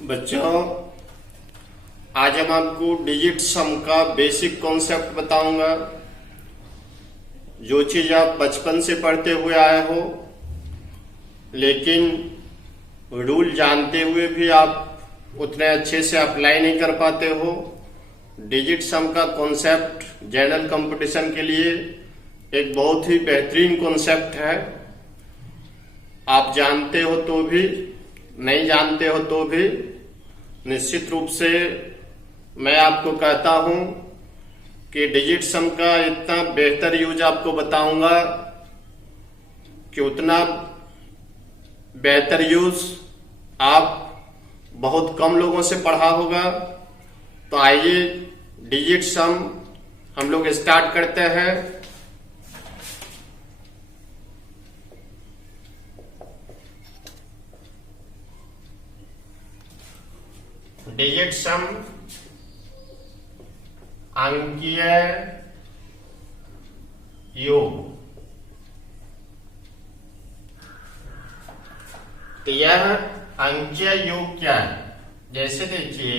बच्चों, आज हम आपको डिजिट सम का बेसिक कॉन्सेप्ट बताऊंगा। जो चीज आप बचपन से पढ़ते हुए आए हो, लेकिन रूल जानते हुए भी आप उतने अच्छे से अप्लाई नहीं कर पाते हो। डिजिट सम का कॉन्सेप्ट जनरल कंपटीशन के लिए एक बहुत ही बेहतरीन कॉन्सेप्ट है। आप जानते हो तो भी, नहीं जानते हो तो भी, निश्चित रूप से मैं आपको कहता हूं कि डिजिट सम का इतना बेहतर यूज आपको बताऊंगा कि उतना बेहतर यूज आप बहुत कम लोगों से पढ़ा होगा। तो आइए डिजिट सम हम लोग स्टार्ट करते हैं। डिजिट सम अंकीय योग। तो यह अंकीय योग क्या है? जैसे देखिए,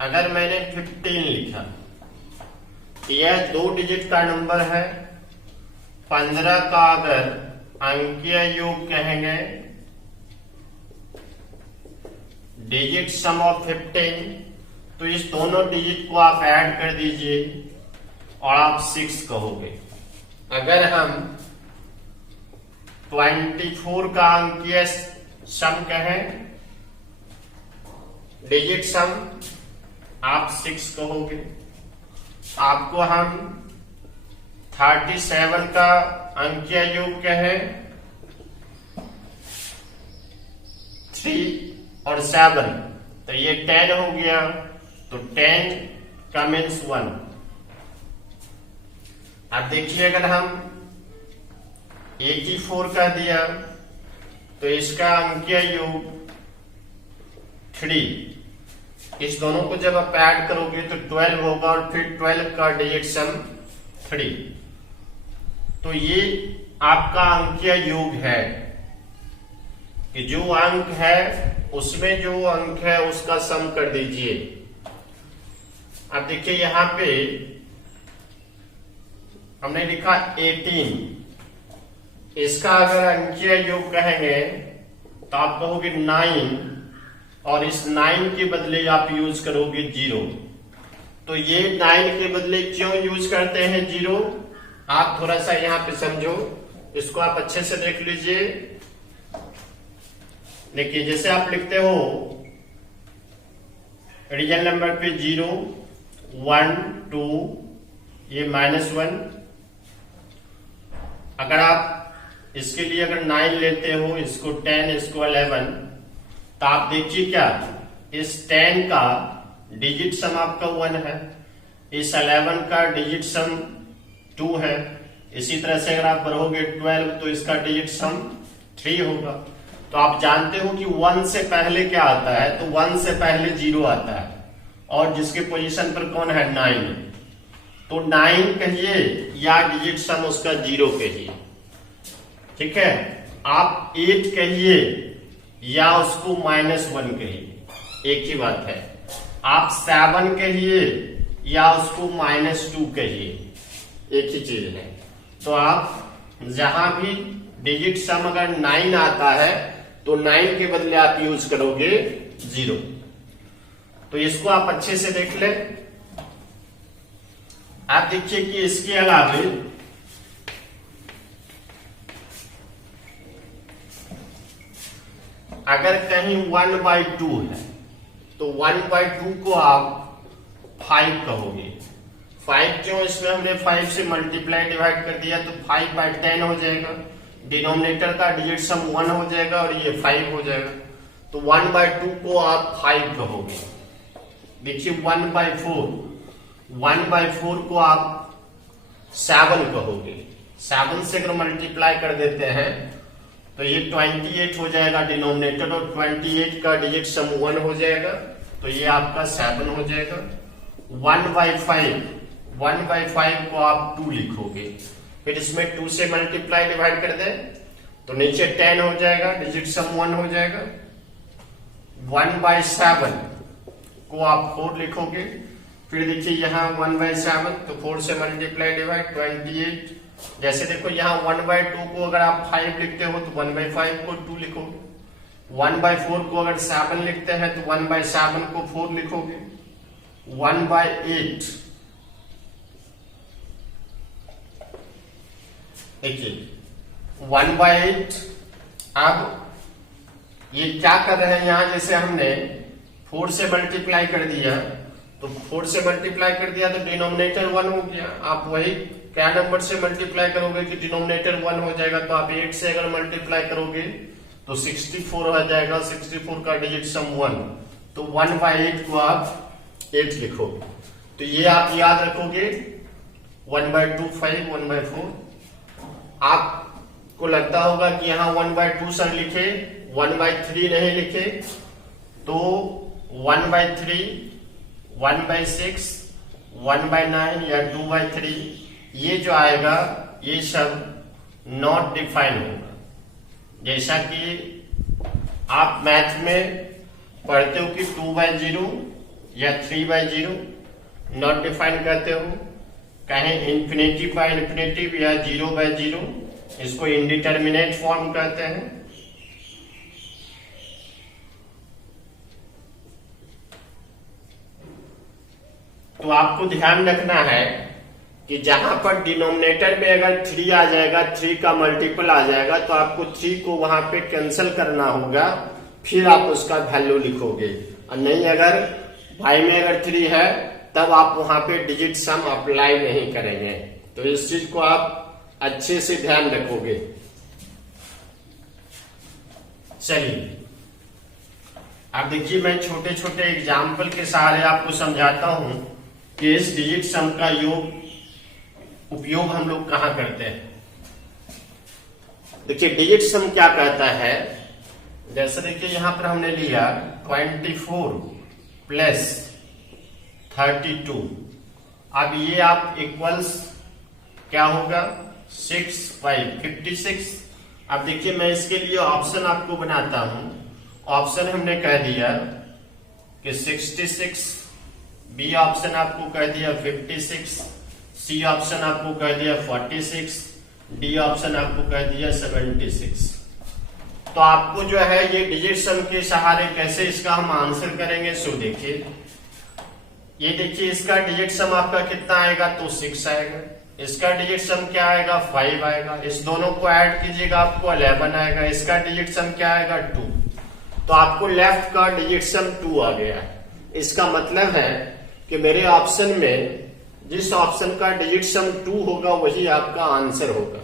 अगर मैंने 15 लिखा, यह 2 डिजिट का नंबर है। 15 का अगर अंकीय योग कहेंगे, डिजिट सम ऑफ 15, तो इस दोनों डिजिट को आप ऐड कर दीजिए और आप 6 कहोगे। अगर हम 24 का अंकीय सम कहें, डिजिट सम, आप 6 कहोगे। आपको हम 37 का अंकीय योग कहें, 3 और 7, तो ये 10 हो गया। तो 10 का मीन्स 1। अब देखिए, अगर हम 84 का दिया तो इसका अंकीय योग 3। इस दोनों को जब आप ऐड करोगे तो 12 होगा और फिर 12 का डिजिट सम 3। तो ये आपका अंकीय योग है कि जो अंक है उसमें जो अंक है उसका सम कर दीजिए। अब देखिए, यहां पे हमने लिखा 18। इसका अगर अंकीय योग कहेंगे तो आप कहोगे 9, और इस 9 के बदले आप यूज करोगे 0। तो ये 9 के बदले क्यों यूज करते हैं 0? आप थोड़ा सा यहां पे समझो, इसको आप अच्छे से देख लीजिए। देखिए, जैसे आप लिखते हो रियल नंबर पे 0, 1, 2, ये -1। अगर आप इसके लिए अगर 9 लेते हो, इसको 10, इसको 11, तो आप देखिए क्या, इस 10 का डिजिट सम आपका 1 है, इस 11 का डिजिट सम 2 है। इसी तरह से अगर आप बढ़ोगे 12, तो इसका डिजिट सम 3 होगा। तो आप जानते हो कि 1 से पहले क्या आता है? तो 1 से पहले 0 आता है, और जिसके पोजीशन पर कौन है? 9। तो 9 कहिए या डिजिट सम उसका 0 कहिए, ठीक है। आप 8 कहिए या उसको -1 कहिए, एक ही बात है। आप 7 कहिए या उसको -2 कहिए, एक ही चीज है। तो आप जहां भी डिजिट सम अगर 9 आता है तो 9 के बदले आप यूज करोगे 0। तो इसको आप अच्छे से देख ले। आप देखिए कि इसके अलावे अगर कहीं 1/2 है तो 1/2 को आप 5 कहोगे। 5 क्यों? इसमें हमने 5 से मल्टीप्लाई डिवाइड कर दिया, तो 5/10 हो जाएगा। डिनोमिनेटर का डिजिट सम 1 हो जाएगा और ये 5 हो जाएगा। तो 1/2 को आप 5 कहोगे। देखिए, 1/4 को आप 7 कहोगे। 7 से अगर मल्टीप्लाई कर देते हैं तो ये 28 हो जाएगा डिनोमिनेटर, और 28 का डिजिट सम 1 हो जाएगा, तो ये आपका 7 हो जाएगा। 1/5 को आप 2 लिखोगे। फिर इसमें 2 से मल्टीप्लाई डिवाइड कर दें तो नीचे 10 हो जाएगा, डिजिट सम 1 हो जाएगा। 1/7 को आप 4 लिखोगे। फिर देखिए यहाँ 1/7 तो 4 से मल्टीप्लाई डिवाइड 28। जैसे देखो यहाँ 1/2 को अगर आप 5 लिखते हो तो 1/5 को 2 लिखोगे। 1/4 को अगर 7 लिखते हैं तो 1/7 को 4 लिखोगे। 1/8 देखिए 1/8। अब ये क्या कर रहे हैं यहाँ, जैसे हमने 4 से मल्टीप्लाई कर दिया तो 4 से मल्टीप्लाई कर दिया तो डिनोमिनेटर 1 हो गया। आप वही क्या नंबर से मल्टीप्लाई करोगे कि डिनोमिनेटर 1 हो जाएगा, तो आप 8 से अगर मल्टीप्लाई करोगे तो 64 हो जाएगा। 64 का डिजिट सम 1, तो 1/8 को आप 8 लिखोगे। तो ये आप याद रखोगे 1/2 5, 1/4। आपको लगता होगा कि यहाँ 1/2 सर लिखे, 1/3 नहीं लिखे, तो 1/3, 1/6, 1/9 या 2/3 ये जो आएगा ये सब नॉट डिफाइन होगा। जैसा कि आप मैथ में पढ़ते हो कि 2/0 या 3/0 नॉट डिफाइन करते हो, कहें इंफिनिटी बाय इंफिनिटिव या 0/0, इसको इंडिटरमिनेट फॉर्म कहते हैं। तो आपको ध्यान रखना है कि जहां पर डिनोमिनेटर में अगर 3 आ जाएगा, 3 का मल्टीपल आ जाएगा, तो आपको 3 को वहां पे कैंसिल करना होगा, फिर आप उसका वैल्यू लिखोगे। और नहीं, अगर भाई में अगर 3 है तब आप वहां पे डिजिट सम अप्लाई नहीं करेंगे। तो इस चीज को आप अच्छे से ध्यान रखोगे। चलिए अब देखिए, मैं छोटे छोटे एग्जाम्पल के सहारे आपको समझाता हूं कि इस डिजिट सम का उपयोग हम लोग कहां करते हैं। देखिए डिजिट सम क्या कहता है, जैसे देखिए यहां पर हमने लिया 24 प्लस 32। अब ये आप इक्वल्स क्या होगा 6 5 56। अब देखिए मैं इसके लिए ऑप्शन आपको बनाता हूं। ऑप्शन हमने कह दिया कि 66, बी ऑप्शन आपको कह दिया 56, सी ऑप्शन आपको कह दिया 46, डी ऑप्शन आपको कह दिया 76। तो आपको जो है ये डिजिट सम के सहारे कैसे इसका हम आंसर करेंगे, सो देखिए ये देखिए इसका डिजिट सम आपका कितना आएगा, तो 6 आएगा। इसका डिजिट सम क्या आएगा, 5 आएगा। इस दोनों को ऐड कीजिएगा आपको 11 आएगा। इसका डिजिट सम क्या आएगा, 2। तो आपको लेफ्ट का डिजिट सम 2 आ गया है। इसका मतलब है कि मेरे ऑप्शन में जिस ऑप्शन का डिजिट सम 2 होगा वही आपका आंसर होगा।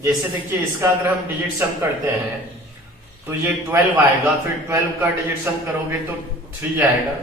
जैसे देखिए इसका अगर हम डिजिट सम करते हैं तो ये 12 आएगा, फिर 12 का डिजिट सम करोगे तो 3 आएगा।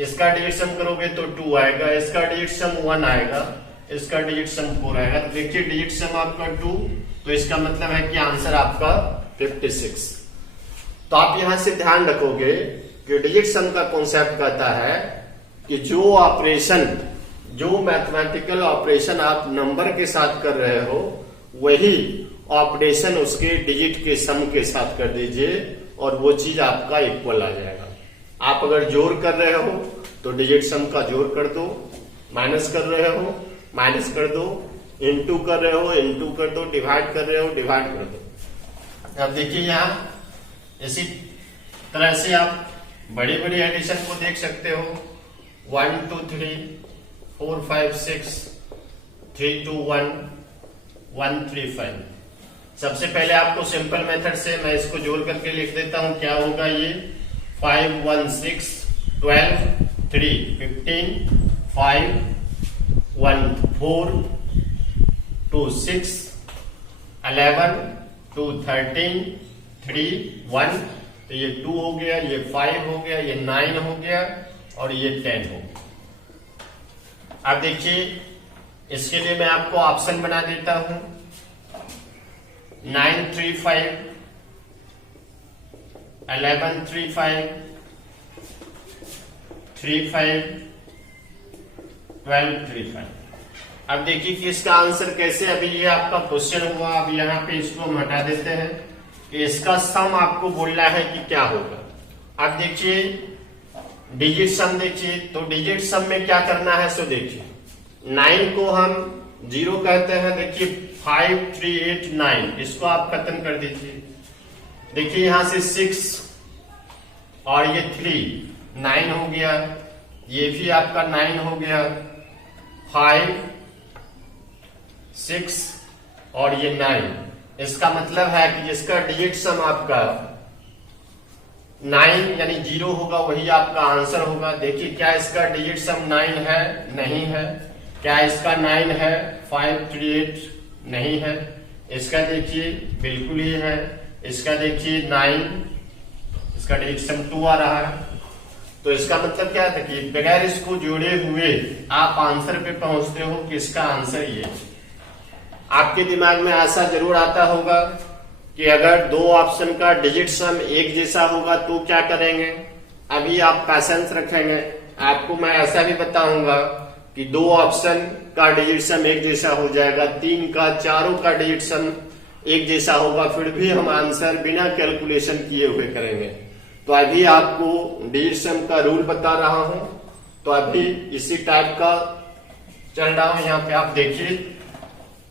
इसका डिजिट सम करोगे तो 2 आएगा। इसका डिजिट सम 1 आएगा। इसका डिजिट सम 4 आएगा। तो देखिए डिजिट सम आपका 2, तो इसका मतलब है कि आंसर आपका 56। तो आप यहां से ध्यान रखोगे कि डिजिट सम का कॉन्सेप्ट कहता है कि जो ऑपरेशन, जो मैथमेटिकल ऑपरेशन आप नंबर के साथ कर रहे हो वही ऑपरेशन उसके डिजिट के सम के साथ कर दीजिए और वो चीज आपका इक्वल आ जाएगा। आप अगर जोड़ कर रहे हो तो डिजिट सम का जोड़ कर दो, माइनस कर रहे हो माइनस कर दो, इनटू कर रहे हो इनटू कर दो, डिवाइड कर रहे हो डिवाइड कर दो। अब देखिए यहां इसी तरह से आप बड़ी बड़ी एडिशन को देख सकते हो। 1 2 3 4 5 6 3 2 1 1 3 5। सबसे पहले आपको सिंपल मेथड से मैं इसको जोड़ करके लिख देता हूं। क्या होगा ये 5 1 6 12 3 15 5 1 4 2 6 11 2 13 3 1। तो ये 2 हो गया, ये 5 हो गया, ये 9 हो गया और ये 10 हो गया। अब देखिए इसके लिए मैं आपको ऑप्शन बना देता हूं। 9 3 5 11 3 5 3 5 12 3 5। अब देखिए कि इसका आंसर कैसे, अभी ये आपका क्वेश्चन हुआ। अब यहाँ पे इसको हम हटा देते हैं कि इसका सम आपको बोलना है कि क्या होगा। अब देखिए डिजिट सम देखिए, तो डिजिट सम में क्या करना है, सो देखिए 9 को हम 0 कहते हैं, देखिए 5 3 8 9, इसको आप खत्म कर दीजिए। देखिए यहां से 6 और ये 3 9 हो गया, ये भी आपका 9 हो गया, 5 6 और ये 9। इसका मतलब है कि जिसका डिजिट सम आपका 9 यानी 0 होगा वही आपका आंसर होगा। देखिए क्या इसका डिजिट सम 9 है, नहीं है। क्या इसका 9 है, 5 3 8 नहीं है। इसका देखिए बिल्कुल ही है। इसका देखिए 9, इसका डिजिट सम 2 आ रहा है। तो इसका मतलब क्या है कि बगैर इसको जोड़े हुए आप आंसर पे पहुंचते हो कि इसका आंसर ये। आपके दिमाग में ऐसा जरूर आता होगा कि अगर दो ऑप्शन का डिजिट सम एक जैसा होगा तो क्या करेंगे। अभी आप पैसेंस रखेंगे, आपको मैं ऐसा भी बताऊंगा कि दो ऑप्शन का डिजिट सम एक जैसा हो जाएगा, 3 का, चारों का डिजिट सम एक जैसा होगा, फिर भी हम आंसर बिना कैलकुलेशन किए हुए करेंगे। तो अभी आपको डिजिट सम का रूल बता रहा हूं। तो अभी इसी टाइप का चल रहा हूं। यहाँ पे आप देखिए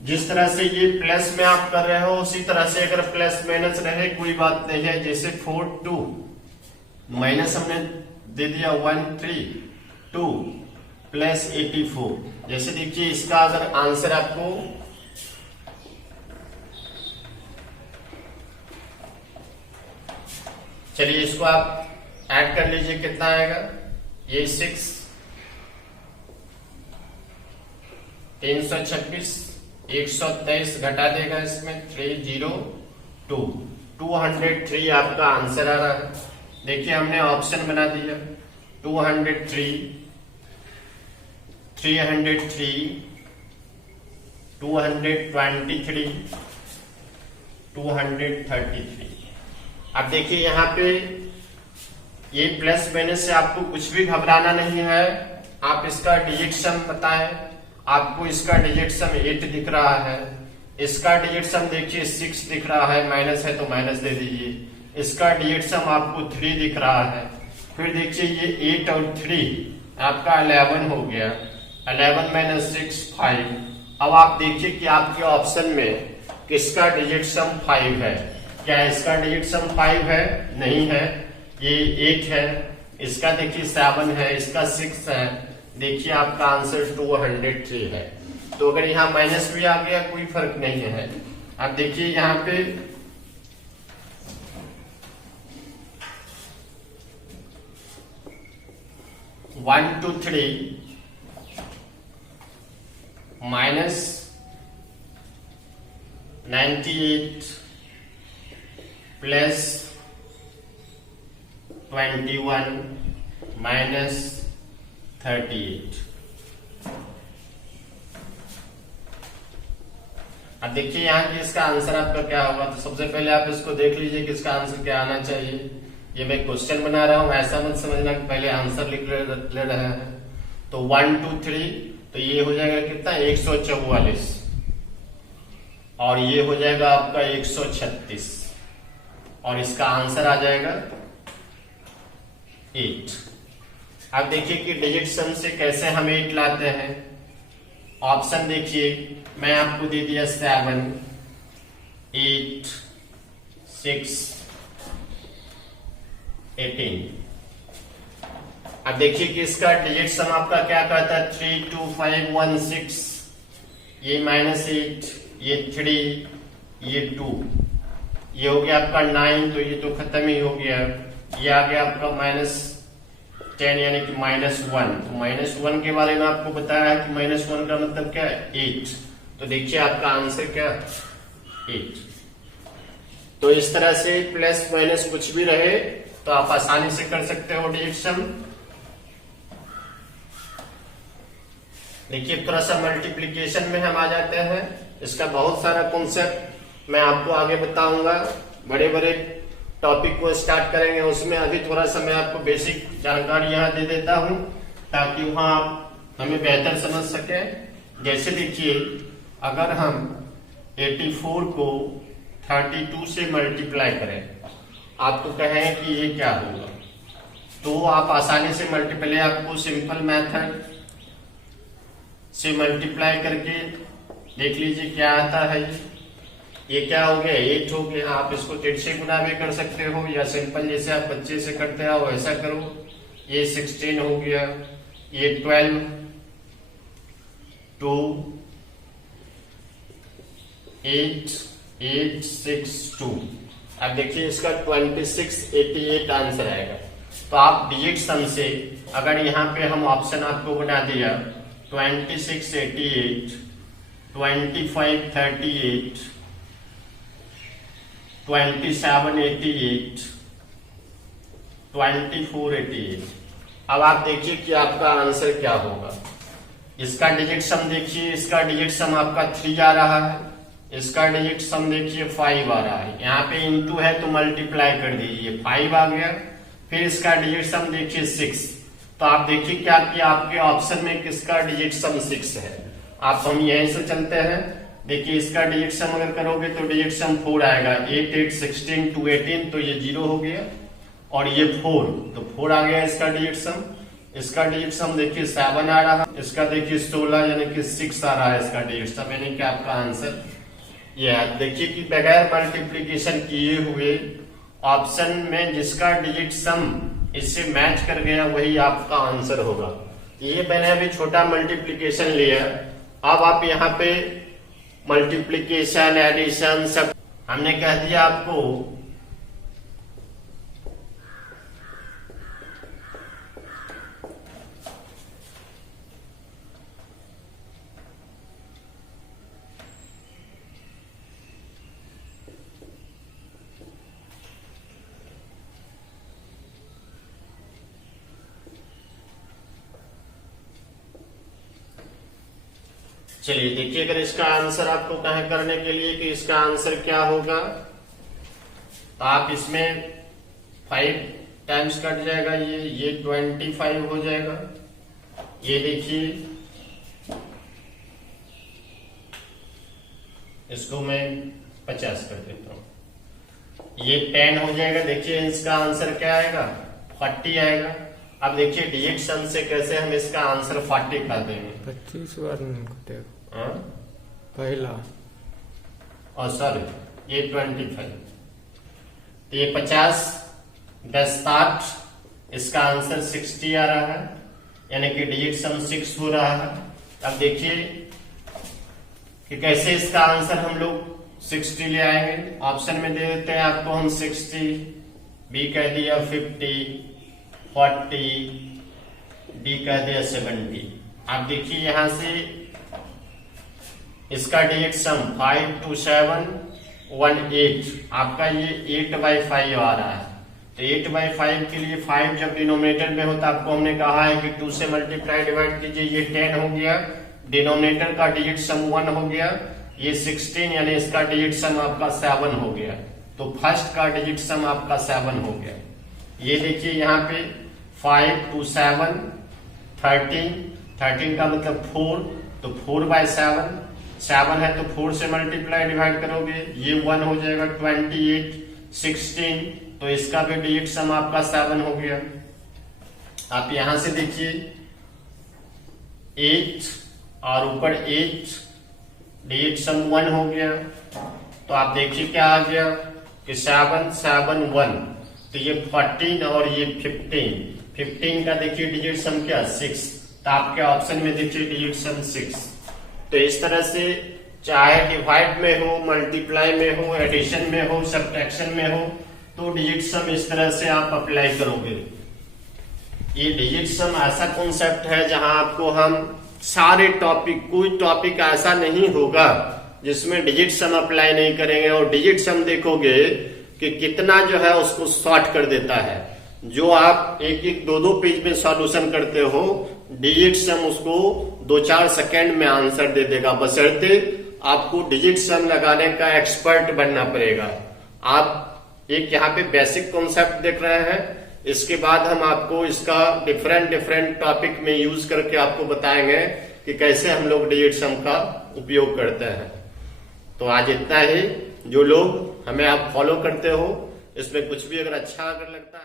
जिस तरह से ये प्लस में आप कर रहे हो उसी तरह से अगर प्लस माइनस रहे कोई बात नहीं है। जैसे 4 2 माइनस हमने दे दिया 1 3 2 प्लस 84। जैसे देखिए इसका अगर आंसर आपको चलिए इसको आप ऐड कर लीजिए, कितना आएगा, ये 6 326 123 घटा देगा इसमें 302 203 आपका आंसर आ रहा है। देखिए हमने ऑप्शन बना दिया 203 303 223 233। अब देखिए यहाँ पे ये प्लस माइनस से आपको कुछ भी घबराना नहीं है। आप इसका डिजिट सम बताएं, आपको इसका डिजिट सम 8 दिख रहा है, इसका डिजिट सम देखिए 6 दिख रहा है, माइनस है तो माइनस दे दीजिए। इसका डिजिट सम आपको 3 दिख रहा है। फिर देखिए ये 8 और 3 आपका 11 हो गया, 11 माइनस 6 5। अब आप देखिए कि आपके ऑप्शन में किसका डिजिट सम 5 है। क्या इसका डिजिट सम 5 है, नहीं है, ये 8 है। इसका देखिए 7 है, इसका 6 है। देखिए आपका आंसर 203 है। तो अगर यहाँ माइनस भी आ गया कोई फर्क नहीं है। अब देखिए यहाँ पे one two three minus 98 plus 21 minus 38। अब देखिए यहाँ की इसका आंसर आपका क्या होगा। तो सबसे पहले आप इसको देख लीजिए कि इसका आंसर क्या आना चाहिए। ये मैं क्वेश्चन बना रहा हूं, ऐसा मत समझना कि पहले आंसर लिख ले रहे हैं। तो 1 2 3 तो ये हो जाएगा कितना 144 और ये हो जाएगा आपका 136 और इसका आंसर आ जाएगा 8। अब देखिए कि डिजिट सम से कैसे हम 8 लाते हैं। ऑप्शन देखिए मैं आपको दे दिया 7 8 6 18। अब देखिए कि इसका डिजिट सम आपका क्या कहता है 3 2 5 1 6, ये -8, ये 3, ये 2, ये हो गया आपका 9, तो ये तो खत्म ही हो गया। ये आ गया आपका -10 यानी कि -1। तो -1 के बारे में आपको बताया है कि -1 का मतलब क्या है 8। तो देखिए आपका आंसर क्या 8। तो इस तरह से प्लस माइनस कुछ भी रहे तो आप आसानी से कर सकते हो डिजिट सम। देखिए थोड़ा सा मल्टीप्लीकेशन में हम आ जाते हैं। इसका बहुत सारा कॉन्सेप्ट मैं आपको आगे बताऊंगा। बड़े बड़े टॉपिक को स्टार्ट करेंगे उसमें अभी थोड़ा सा मैं आपको बेसिक जानकारी यहाँ दे देता हूँ ताकि वहां आप हमें बेहतर समझ सके। जैसे देखिए अगर हम 84 को 32 से मल्टीप्लाई करें, आपको कहें कि ये क्या होगा। तो आप आसानी से मल्टीप्लाई, आपको सिंपल मेथड से मल्टीप्लाई करके देख लीजिए क्या आता है। ये क्या हो गया, 8 हो गया। आप इसको 3 से गुना भी कर सकते हो, या सिंपल जैसे आप बच्चे से करते हो वैसा करो। ये 16 हो गया, ये 12, 2, 8, 8, 6, 2। अब देखिए इसका 2688 आंसर आएगा। तो आप डिजिट सम से अगर यहाँ पे हम ऑप्शन आपको बना दिया 2688, 2538, 2788, 2488, अब आप देखिए कि आपका आंसर क्या होगा। इसका डिजिट सम देखिए, इसका डिजिट सम आपका 3 आ रहा है, इसका डिजिट सम देखिए 5 आ रहा है। यहाँ पे इंटू है तो मल्टीप्लाई कर दीजिए, 5 आ गया। फिर इसका डिजिट सम देखिए 6। तो आप देखिए क्या कि आपके ऑप्शन में किसका डिजिट सम 6 है। आप हम यहीं से चलते हैं। देखिए इसका डिजिट सम अगर करोगे तो डिजिट सम 4 आएगा, 8, 8, 16, 2, 18, तो ये 0 हो गया। और ये 4, तो 4 आ गया इसका डिजिट सम। इसका डिजिट सम देखिए 7 आ रहा, इसका देखिए 16 यानी कि 6 आ रहा है इसका डिजिट सम, यानी कि आपका आंसर ये है। देखिए कि बगैर मल्टीप्लीकेशन किए हुए ऑप्शन में जिसका डिजिट सम इससे मैच कर गया वही आपका आंसर होगा। ये मैंने अभी छोटा मल्टीप्लीकेशन लिया। अब आप यहाँ पे मल्टीप्लीकेशन, एडिशन सब हमने कह दिया आपको। चलिए देखिए, अगर इसका आंसर आपको कहें करने के लिए कि इसका आंसर क्या होगा, तो आप इसमें 5 टाइम्स कट जाएगा, ये 25 हो जाएगा। ये देखिए इसको मैं 50 कर देता हूं, ये 10 हो जाएगा। देखिए इसका आंसर क्या आएगा, 40 आएगा। अब देखिए डिजिट सम से कैसे हम इसका आंसर 40 कर देंगे। 25 बार पहला, और सॉरी ये 25, तो ये 50, 10, 60, इसका आंसर 60 आ रहा है, यानी कि डिजिट सम 6 हो रहा है। अब देखिए कि कैसे इसका आंसर हम लोग 60 ले आएंगे। ऑप्शन में दे देते हैं आपको हम 60, बी कह दिया 50, 40, डी कह दिया 70। आप देखिए यहां से इसका डिजिट सम 5, 2, 7, 1, 8, आपका ये 8/5 आ रहा है। तो 8/5 के लिए 5 जब डिनोमिनेटर में होता है, आपको हमने कहा है कि 2 से मल्टीप्लाई डिवाइड कीजिए, ये 10 हो गया। डिनोमिनेटर का डिजिट सम 1 हो गया, ये 16 यानी इसका डिजिट सम आपका 7 हो गया। तो फर्स्ट का डिजिट सम आपका 7 हो गया। ये देखिए यहाँ पे 5, 2, 7, 13 का मतलब 4, तो 4/7, 7 है तो 4 से मल्टीप्लाई डिवाइड करोगे, ये 1 हो जाएगा। 28, 16, तो इसका भी डिजिट सम आपका 7 हो गया। आप यहां से देखिए 8 और ऊपर 8, डिजिट सम 1 हो गया। तो आप देखिए क्या आ गया कि 7, 7, 1, तो ये 14 और ये 15 का देखिए डिजिट सम क्या 6, तो आपके ऑप्शन में देखिए डिजिट सम 6। तो इस तरह से चाहे डिवाइड में हो, मल्टीप्लाई में हो, एडिशन में हो, सब्ट्रैक्शन में हो, तो डिजिट सम इस तरह से आप अप्लाई करोगे। ये डिजिट सम ऐसा कॉन्सेप्ट है जहां आपको हम सारे टॉपिक, कोई टॉपिक ऐसा नहीं होगा जिसमें डिजिट सम अप्लाई नहीं करेंगे। और डिजिट सम देखोगे कि कितना जो है उसको शॉर्ट कर देता है। जो आप 1-1, 2-2 पेज में सॉल्यूशन करते हो, डिजिट सम उसको 2-4 सेकेंड में आंसर दे देगा, बशर्ते आपको डिजिट सम लगाने का एक्सपर्ट बनना पड़ेगा। आप एक यहाँ पे बेसिक कॉन्सेप्ट देख रहे हैं, इसके बाद हम आपको इसका डिफरेंट टॉपिक में यूज करके आपको बताएंगे कि कैसे हम लोग डिजिट सम का उपयोग करते हैं। तो आज इतना ही। जो लोग हमें आप फॉलो करते हो, इसमें कुछ भी अगर अच्छा अगर लगता है